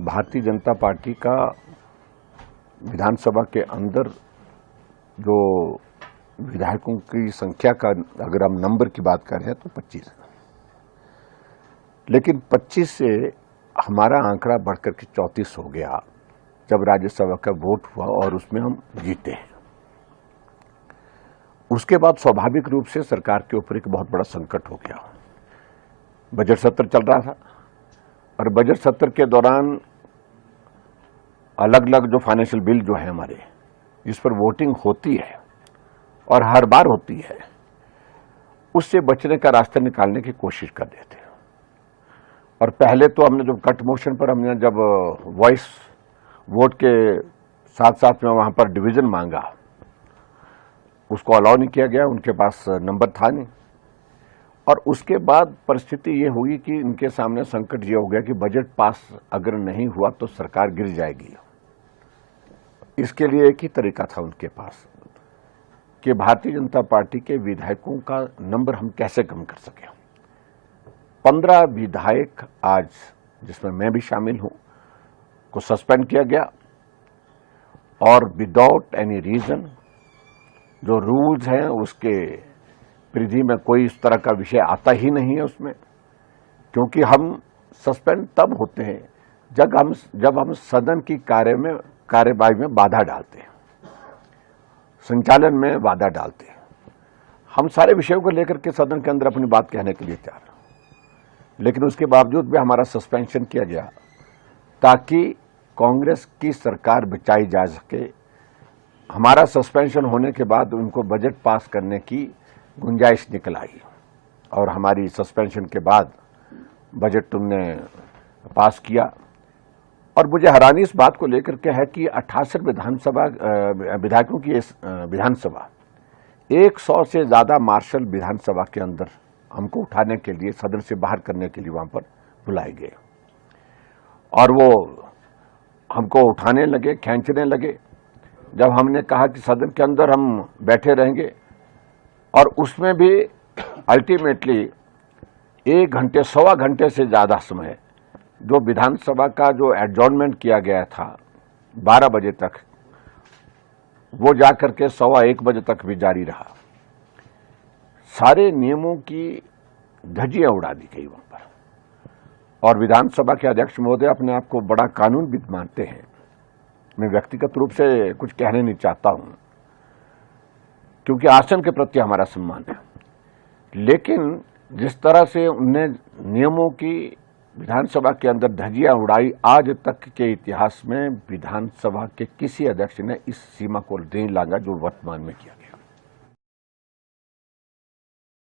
Bharatiya Janata party का विधानसभा के अंदर जो विधायकों की संख्या का अगर हम नंबर की बात कर रहे हैं तो 25 है, लेकिन 25 से हमारा आंकड़ा बढ़कर के 34 हो गया जब राज्यसभा का वोट हुआ और उसमें हम जीते हैं। उसके बाद स्वाभाविक रूप से सरकार के ऊपर एक बहुत बड़ा संकट हो गया। बजट सत्र चल रहा था और बजट सत्र के दौरान अलग अलग जो फाइनेंशियल बिल जो है हमारे, जिस पर वोटिंग होती है और हर बार होती है, उससे बचने का रास्ता निकालने की कोशिश कर रहे थे। और पहले तो हमने जब कट मोशन पर हमने जब वॉइस वोट के साथ साथ में वहां पर डिवीजन मांगा, उसको अलाउ नहीं किया गया, उनके पास नंबर था नहीं। और उसके बाद परिस्थिति ये हुई कि इनके सामने संकट ये हो गया कि बजट पास अगर नहीं हुआ तो सरकार गिर जाएगी। इसके लिए एक ही तरीका था उनके पास कि भारतीय जनता पार्टी के विधायकों का नंबर हम कैसे कम कर सकें। 15 विधायक आज, जिसमें मैं भी शामिल हूं, को सस्पेंड किया गया और विदाउट एनी रीजन। जो रूल्स हैं उसके परिधि में कोई इस तरह का विषय आता ही नहीं है उसमें, क्योंकि हम सस्पेंड तब होते हैं जब हम सदन की कार्यवाही में बाधा डालते हैं, संचालन में बाधा डालते हैं। हम सारे विषयों को लेकर के सदन के अंदर अपनी बात कहने के लिए तैयार, लेकिन उसके बावजूद भी हमारा सस्पेंशन किया गया ताकि कांग्रेस की सरकार बचाई जा सके। हमारा सस्पेंशन होने के बाद उनको बजट पास करने की गुंजाइश निकल आई और हमारी सस्पेंशन के बाद बजट तुमने पास किया। और मुझे हैरानी इस बात को लेकर के है कि 68 विधानसभा विधायकों की विधानसभा 100 से ज्यादा मार्शल विधानसभा के अंदर हमको उठाने के लिए, सदन से बाहर करने के लिए वहां पर बुलाए गए और वो हमको उठाने लगे, खींचने लगे। जब हमने कहा कि सदन के अंदर हम बैठे रहेंगे, और उसमें भी अल्टीमेटली 1 घंटे, सवा घंटे से ज्यादा समय जो विधानसभा का जो एडजॉर्नमेंट किया गया था 12 बजे तक, वो जाकर के 1:15 बजे तक भी जारी रहा। सारे नियमों की धज्जियां उड़ा दी गई वहां पर। और विधानसभा के अध्यक्ष महोदय अपने आप को बड़ा कानूनविद मानते हैं। मैं व्यक्तिगत रूप से कुछ कहने नहीं चाहता हूं, क्योंकि आसन के प्रति हमारा सम्मान है, लेकिन जिस तरह से उनने नियमों की विधानसभा के अंदर धज्जियां उड़ाई, आज तक के इतिहास में विधानसभा के किसी अध्यक्ष ने इस सीमा को नहीं लांघा जो वर्तमान में किया।